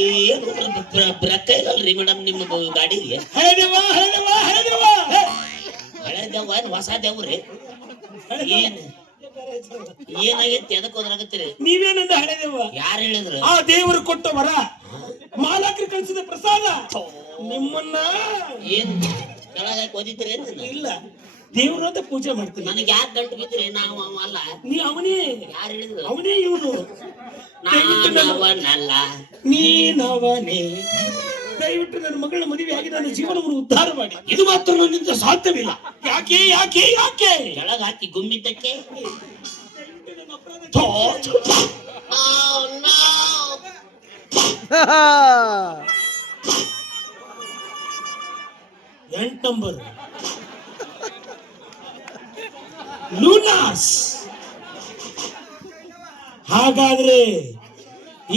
ಏನು ಬ್ರೇಕ್ ಇಲ್ಲಲ್ರಿ ಮೇಡಮ್ ನಿಮ್ಮ ಗಾಡಿಗೆ? ಹಳೆ ದೇವ ಏನು ಹೊಸ ದೇವ್ರಿ? ಏನಾಗೈತಿ? ಎದಕ್ ಹೋದ್ರಾಗತ್ತೀರಿ? ನೀವೇನಂದ ಹಳೆ ದೇವ? ಯಾರು ಹೇಳಿದ್ರು? ಆ ದೇವರು ಕೊಟ್ಟ ವರ, ಮಾಲಕರು ಕಳಿಸಿದ ಪ್ರಸಾದ. ನಿಮ್ಮನ್ನ ಏನ್ ಕೆಳಗಾಕಿ ಓದಿದ್ರಿ? ಇಲ್ಲ, ದೇವ್ರು ಅಂತ ಪೂಜೆ ಮಾಡ್ತೀನಿ. ನನಗೆ ಯಾಕೆ ಗಂಟು ಬಿದ್ರಿ? ನಾವು ಅಲ್ಲ. ನೀ ಅವನೇ. ಯಾರು ಹೇಳಿದ್ರು? ಅವನೇ ಇವನು. ನಾನವನಲ್ಲ, ನೀನವನೇ. ದಯವಿಟ್ಟು ನನ್ನ ಮಗಳ ಮದುವೆ ಆಗಿ ನನ್ನ ಜೀವನವನ್ನು ಉದ್ಧಾರ ಮಾಡಿ. ಇದು ಮಾತ್ರ ನನ್ನಿಂದ ಸಾಧ್ಯವಿಲ್ಲ. ಯಾಕೆ ಯಾಕೆ ಯಾಕೆ? ಕೆಳಗೆ ಹಾಕಿ ಗುಮ್ಮಿದ್ದಕ್ಕೆ. ಎಂಟ್ ನಂಬರ್ ಲೂನಾಸ್. ಹಾಗಾದ್ರೆ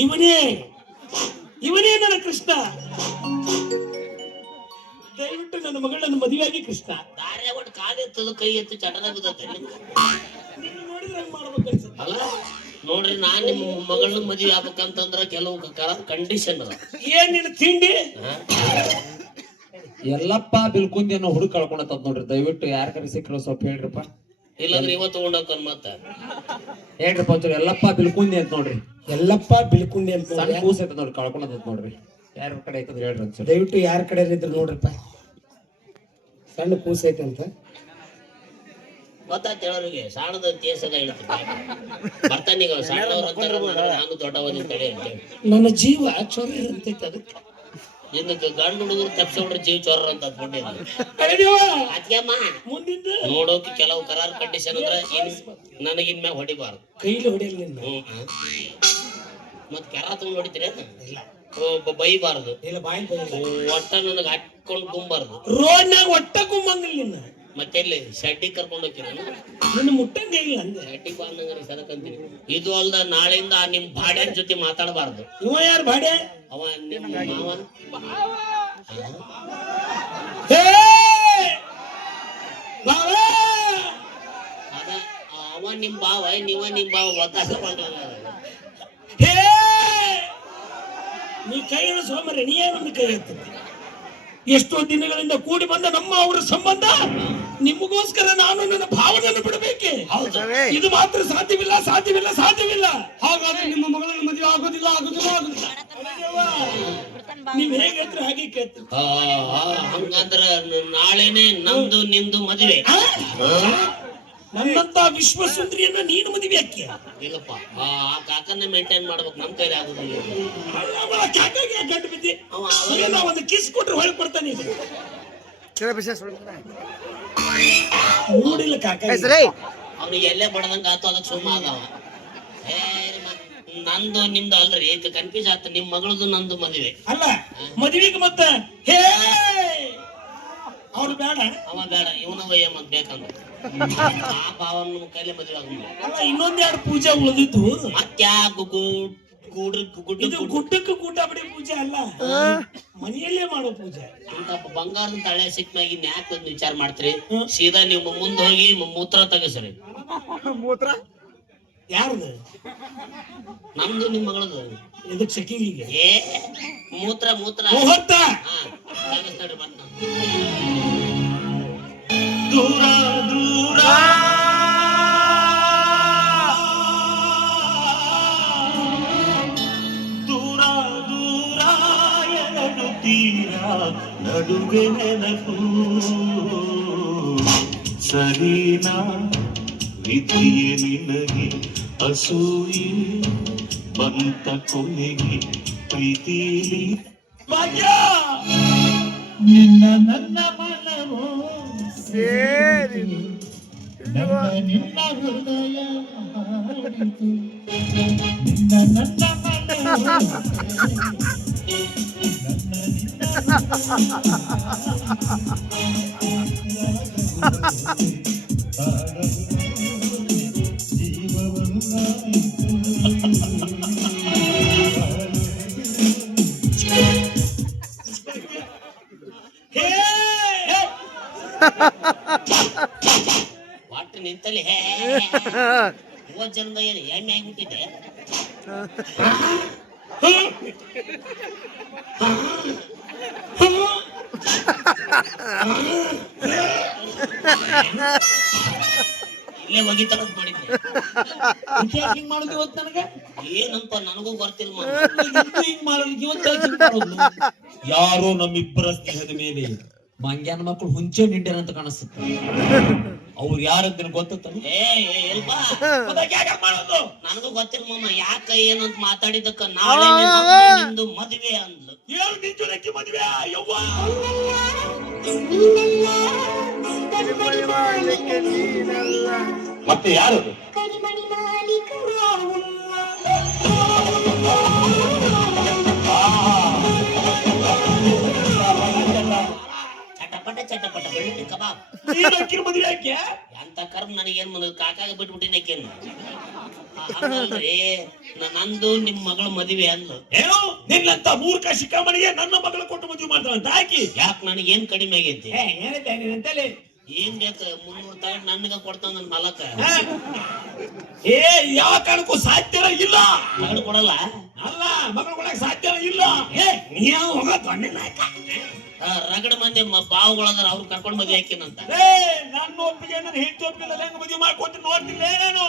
ಇವನೇ ನನ್ನ ಕೃಷ್ಣ. ದಯವಿಟ್ಟು ನನ್ನ ಮಗಳನ್ನ ಮದುವೆಯಾಗಿ ಕೃಷ್ಣ. ದಾರ್ಯ ಒಟ್ಟು ಕಾಲೆತ್ತದು, ಕೈ ಎತ್ತು ಚಟನ ಬಿದ್ದತ್ತೆ. ನೋಡಿದ್ರೆ ಹಂಗ್ ಮಾಡ್ಬೇಕು ಅನ್ಸುತ್ತೆ. ಅಲ್ಲ ನೋಡ್ರಿ, ನಾನ್ ನಿಮ್ಮ ಮಗಳನ್ನ ಮದುವೆ ಆಗ್ಬೇಕಂತಂದ್ರ ಕೆಲವು ಕಂಡೀಷನ್ ಅದ. ಏನ್ ನಿನ್ನ ತಿಂಡಿ? ಎಲ್ಲಪ್ಪ ಬಿಲ್ಕುಂದಿ ಅನ್ನೋ ಹುಡುಗ ಕಳ್ಕೊಂಡಂತ ನೋಡ್ರಿ. ದಯವಿಟ್ಟು ಯಾರ ಸಿಕ್ಕರು ಸ್ವಲ್ಪ ಹೇಳ್ರಿಪ್ಪ. ಇಲ್ಲಾಂದ್ರೆ ಇವತ್ತು ತಗೊಂಡೋಕನ್ ಮತ್ತ ಹೇಳ್ರಿಪ್ಪ ಒಂಚೂರು. ಎಲ್ಲಪ್ಪ ಬಿಲ್ಕುಂದಿ ಅಂತ ನೋಡ್ರಿ. ಎಲ್ಲಪ್ಪ ಬಿಲ್ಕುಂದಿ ಅಂತ ಸಣ್ಣ ಕೂಸ್ ಐತ ನೋಡ್ರಿ, ಕಳ್ಕೊಂಡಂತ ನೋಡ್ರಿ. ಯಾರ ಕಡೆ ಐತಂದ್ರೆ ಹೇಳ್ರಿ ಒಂಚೂರು. ದಯವಿಟ್ಟು ಯಾರ ಕಡೆ ಇದ್ರು ನೋಡ್ರಿಪ್ಪ. ಸಣ್ಣ ಕೂಸ್ ಐತೆ ಅಂತ ಗೊತ್ತಾಯ್ತು ಹೇಳೋರಿಗೆ. ಸಣ್ಣದ ತೇಸದ ಹೇಳ್ತೀನಿ ಬರ್ತಾನೀಗ. ಸಣ್ಣವ್ರ ಅಂತಾರ, ನಾನು ದೊಡ್ಡವನಿಂದ ತಡೆ ಅಂತೇಳಿ. ನನ್ನ ಜೀವ ಚೊರೆ ಅಂತೈತೆ. ಅದಕ್ಕೆ ಇದಕ್ಕೆ ಗಂಡು ಹುಡುಗರು ತಪ್ಪಿಸೋಡ್ರಿ ಜೀವ ಚೋರ ಅಂತ ಅಂದ್ಕೊಂಡಿದ್ದೆ. ಅದ್ಯಮ್ಮ ಮುಂದಿಂದ ನೋಡೋಕೆ ಕೆಲವು ಕರಾರ್ ಕಂಡೀಷನ್ ಅಂದ್ರೆ ನನಗಿನ್ ಮ್ಯಾಗ ಹೊಡಿಬಾರ್ದು. ಕೈಲಿ ಹೊಡೆಯಲ್ಲ. ಮತ್ ಕೆರ ತಗೊಂಡ್ ಹೊಡಿತೀರ? ಬೈಬಾರ್ದು. ಒಟ್ಟ ನನಗೆ ಹಾಕೊಂಡು ಗುಂಬಾರ್ದು. ರೋಡ್ನಾಗ ಒಟ್ಟ ಗುಮ್ಮಂಗಿಲ್ಲ. ನಿನ್ನ ಮತ್ತೆ ಎಲ್ಲಿ ಶೆಡ್ಡಿ ಕರ್ಕೊಂಡು ಹೋಗ್ತೀನಿ? ನನ್ನ ಮುಟ್ಟಂಗೆ ಇಲ್ಲ. ಶೆಡ್ಡಿ ಬಾಂದಂಗ ಸದಕಂತೀನಿ. ಇದು ಅಲ್ದ ನಾಳೆಯಿಂದ ನಿಮ್ ಬಾಡ್ಯಾನ ಜೊತೆ ಮಾತಾಡಬಾರ್ದು. ಇವ ಯಾರು ಬಾಡ್ಯ? ಅವ ನಿಮ್ಮ ಮಾವ. ಅದ ಅವ ನಿಮ್ ಬಾವ, ನೀವ ನಿಮ್ ಬಾವ. ಒತ್ತಾಸ ನೀ ಕೈ ಸೋಮರೆ, ನೀ ಏನೊಂದು ಕೈ ಎತ್ತಿದ್ದೆ. ಎಷ್ಟೋ ದಿನಗಳಿಂದ ಕೂಡಿ ಬಂದ ನಮ್ಮ ಅವರ ಸಂಬಂಧ ನಿಮಗೋಸ್ಕರ ನಾನು ನನ್ನ ಭಾವನೆಯನ್ನು ಬಿಡಬೇಕೆ? ಇದು ಮಾತ್ರ ಸಾಧ್ಯವಿಲ್ಲ, ಸಾಧ್ಯವಿಲ್ಲ, ಸಾಧ್ಯವಿಲ್ಲ. ಹಾಗಾದ್ರೆ ನಿಮ್ಮ ಮಗಳನ್ನು ಮದುವೆ ಆಗೋದಿಲ್ಲ, ಆಗೋದಿಲ್ಲ, ಆಗೋದಿಲ್ಲ. ನೀವ್ ಹೇಗೆ ಹೇಳ್ತೀರ ಹಾಗೆ ಕೇಳ್ತೀವಿ. ಹಂಗಂದ್ರ ನಾಳೆನೆ ನಮ್ದು ನಿಮ್ದು ಮದುವೆ. ನನ್ನಂತ ವಿಶ್ವ ಸುಂದರಿಯನ್ನ ನೀನು ಮದುವೆ ಹಾಕಿ? ಇಲ್ಲಪ್ಪ, ಆ ಕಾಕನ್ನೇ ಮೇಂಟೈನ್ ಮಾಡ್ಬೇಕು. ನಮ್ ಕೈಲಿ ಆಗುದಿಲ್ಲ. ಕಾಕಾಗೆ ಗಂಟು ಬಿದ್ದಿ. ಒಂದು ಕಿಸ್ ಕೊಟ್ರೆ ಹೊಳ್ ಕೊಡ್ತಾನೆ. ನೋಡಿಲ್ಲ ಕಾಕ ಅವ್ನಿಗೆ ಎಲ್ಲೇ ಬಡದಂಗ ಆತು. ಅದಕ್ಕೆ ಸುಮ್ಮ ಅದಾವ. ನಂದು ನಿಮ್ದು ಅಲ್ರಿ, ಕನ್ಫ್ಯೂಸ್ ಆತ. ನಿಮ್ ಮಗಳದು ನಂದು ಮದುವೆ ಅಲ್ಲ. ಮದುವೆಗೆ ಮತ್ತ ಹೇ ಅವ್ರು ಬೇಡ, ಅವ ಬೇಡ, ಇವನ ವಯ್ಯ ಮತ್ ಬೇಕಂದ ಆ ಭಾವನ ಕೈಲೇ ಮದುವೆ ಆಗ. ಅಲ್ಲ, ಇನ್ನೊಂದೆರಡು ಪೂಜೆ ಉಳಿದಿದ್ದು. ಮತ್ಯಾಕು ಗುಡ್ಡಕ್ಕೆ ಗೂಟ ಬಡಿ ಪೂಜೆ ಅಲ್ಲ, ಮನೆಯಲ್ಲೇ ಮಾಡೋ ಪೂಜೆ. ಅಂತ ಬಂಗಾರದ ತಳೆ ಸಿಕ್ಕಾಗಿ ಯಾಕೆ ಒಂದು ವಿಚಾರ ಮಾಡ್ತೀರಿ? ಸೀದಾ ನೀವು ಮುಂದೆ ಹೋಗಿ ಮೂತ್ರ ತೆಗಸ್ರಿ. ಮೂತ್ರ ಯಾರ್ದು? ನಮ್ದು ನಿಮ್ ಮಗಳದು. ಇದಕ್ಕೆ ಸೆಕಿಂಗಿಗೆ ಏ ಮೂತ್ರ ಮೂತ್ರ ಮುಹೂರ್ತ. ತೆಗಸ್ತಾಡ್ರಿ ಬಂದ. ದೂರ ದೂರ ದೂರ ದೂರ ಎರಡು ತೀರ ನಡುವೆ ನೆನಪು. ಸರಿನಾ ವಿಧಿಯೇ ನಿನಗೆ ಅಸೂಯೆ ಬಂತ ಕೊನೆಗೆ ಪ್ರೀತಿಲಿ ಭಾಗ್ಯ. ನಿನ್ನ ನನ್ನ ಮನವು ಸೇರಿ ನಿನ್ನ ಹೃದಯ ಹಾಡಿತು. ನಿನ್ನ ನನ್ನ ಮನವು ಒಟ್ಟು ನಿಂತಲ್ಲಿ ಮೂವತ್ತು ಜನದ ಏನು ಎಮ್ಮೆ ಆಗಿಬಿಟ್ಟಿದೆ. ಇಲ್ಲೇ ಒಗಿತಾನಂತ ಮಾಡಿದ್ದೆ. ಹಿಂಗ್ ಮಾಡುದು ಇವತ್ತು ನನಗೆ ಏನಂತ ನನಗೂ ಗೊತ್ತಿಲ್ಲ. ಹಿಂಗ್ ಮಾಡೋದು ಇವತ್ತು ಹಿಂಗ್ ಮಾಡೋದು. ಯಾರೋ ನಮ್ಮಿಬ್ಬರ ಸ್ನೇಹದ ಮೇಲೆ ಮಂಗ್ಯಾನ ಮಕ್ಕಳು ಹುಂಚೆ ನಿಂಡ್ಯಾರ ಅಂತ ಕಾಣಿಸುತ್ತೆ. ಅವ್ರು ಯಾರಂತ ಗೊತ್ತ ಎಲ್ಪಾ ಮಾಡೋದು ನನಗೂ ಗೊತ್ತಿಲ್ಲ ಮಾಮ. ಯಾಕ ಏನಂತ ಮಾತಾಡಿದಕ್ಕ ನಾಳೆ ನಿಂದು ಮದುವೆ ಅಂದ್ಲು. ಏಳು ನಿಂಚುಳಕ್ಕೆ ಮದುವೆ ಯವ್ವ ಮತ್ತೆ ಯಾರದು? ಚಟಪಟ ಚಟಪಟ ಬೆಳ್ಳಿ ಕಬಾಬ್. ಮದುವೆ ಯಾಕೆ ಅಂತ ಕರ್ಮ ನನಗೇನ್ ಕಾಕಾಗ ಬಿಟ್ಬಿಟ್ಟಿನೇಕೇನು. ನಂದು ನಿಮ್ ಮಗಳ ಮದುವೆ ಅಂದ್ಲು. ಏನು ನಿನ್ನಂತ ಮೂರ್ಖ ಶಿಖಾಮಣಿಗೆ ನನ್ನ ಮಗಳು ಕೊಟ್ಟು ಮದುವೆ ಮಾಡ್ತಾಳಂತ ಹಾಕಿ. ಯಾಕೆ ನನಗೇನ್ ಕಡಿಮೆ ಆಗೈತಿ? ಏನಿದೆ ಏನ್ ಬೇಕು 300 ತಗೊಂಡ್ ನನಗ ಕೊಡ್ತಾನ ನನ್ ಮಲಕ. ಯಾವ ಕಾರಣಕ್ಕೂ ಸಾಧ್ಯ ಇಲ್ಲ. ಮಗಳು ಕೊಡಲ್ಲ. ಅಲ್ಲ ಮಗಳು ಕೊಡಕ್ ಸಾಧ್ಯ ಇಲ್ಲ. ನೀವು ಹೋಗ ದೊಡ್ಡ ನಾಯಕ. ರಗಡ ಮಂದಿ ಬಾವುಗಳದಾರ ಅವ್ರು ಕರ್ಕೊಂಡ್ ಮದುವೆ ಹಾಕಿನಂತ. ನನ್ನ ಒಪ್ಪಿಗೆ ನನ್ನ ಹೆಂಡತಿ ಒಪ್ಪಿಗೆ ಹೆಂಗ್ ಮದುವೆ ಮಾಡ್ಕೊತೀನಿ ನೋಡ್ತಿಲ್ಲ ನಾನು.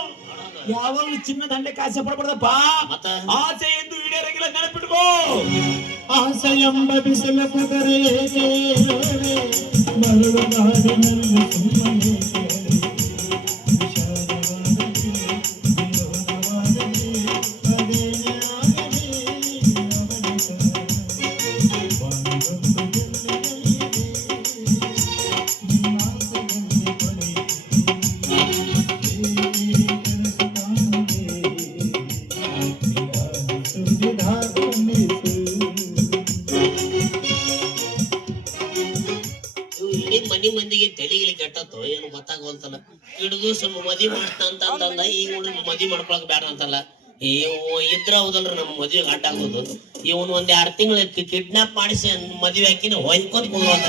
ಯಾವಾಗ್ಲೂ ಚಿನ್ನ ದಂಡಕ್ಕೆ ಆಸೆ ಪಡ್ಬಾರ್ದಪ್ಪ. ಮತ್ತ ಆಸೆ ಎಂದು ಈಡೇರಂಗಿಲ್ಲ ನೆನಪಿಟ್ಕೋ. ಆಸೆ ಎಂಬ ಬಿಸಿಲ ಪದರೆ ಮರಳು ನಾಡಿನಲ್ಲಿ ಸುಮ್ಮನೆ ಮನಿ ಮಂದಿಗೆ ತಲೆಗಿಲಿ ಕೆಟ್ಟತ್ತು ಏನು ಗೊತ್ತಾಗೋಲ್ತಲ್ಲ. ಹಿಡಿದು ಸ್ವಲ್ಪ ಮದ್ವಿ ಮಾಡ್ತಾ ಅಂತಂದ ಈಗ ಮದ್ವಿ ಮಾಡ್ಕೊಳಕ್ ಬೇಡ ಅಂತಲ್ಲ. ಇದ್ರ ಹೌದಲ್ರಿ ನಮ್ಮ ಮದ್ವೆಗೆ ಅಡ್ಡ ಆಗೋದು. ಇವನ್ ಒಂದ್ 2 ತಿಂಗಳ ಕಿಡ್ನಾಪ್ ಮಾಡಿಸಿ ಮದ್ವೆ ಹಾಕಿನ ಹೊಯ್ಕೊಂಡ್ ಕುದುವಂತ.